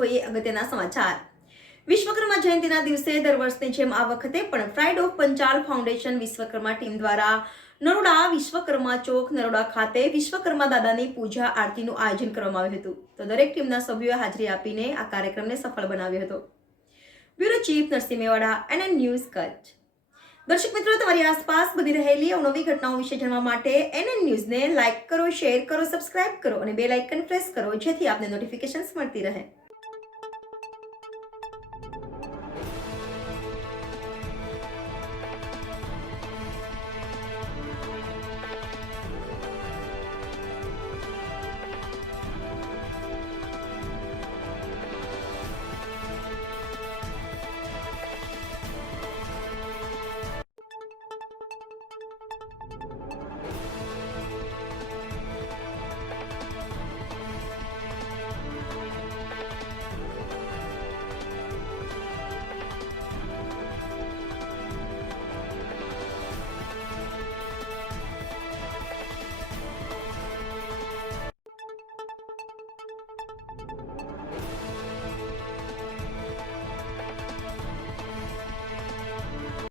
જોઈએ અગત્યના સમાચાર। વિશ્વકર્મા જયંતિના દિવસે દર વર્ષની જેમ આ વખતે પણ pride of Panchal foundation Vishwakarma team દ્વારા નરોડા વિશ્વકર્મા ચોક નરોડા ખાતે વિશ્વકર્મા દાદાની પૂજા આરતીનું આયોજન કરવામાં આવ્યું હતું। તો દરેક ટીમના સભ્યોએ હાજરી આપીને આ કાર્યક્રમને સફળ બનાવ્યો હતો। Bureau chief Narsinh Mewada, NN news Kutch. દર્શક મિત્રો, તમારી આસપાસ બની રહેલી અવનવી ઘટનાઓ વિશે જાણવા માટે NN ન્યૂઝને લાઇક કરો, શેર કરો, સબસ્ક્રાઇબ કરો અને બેલ આઇકન પ્રેસ કરો, જેથી આપને નોટિફિકેશન્સ મળતી રહે।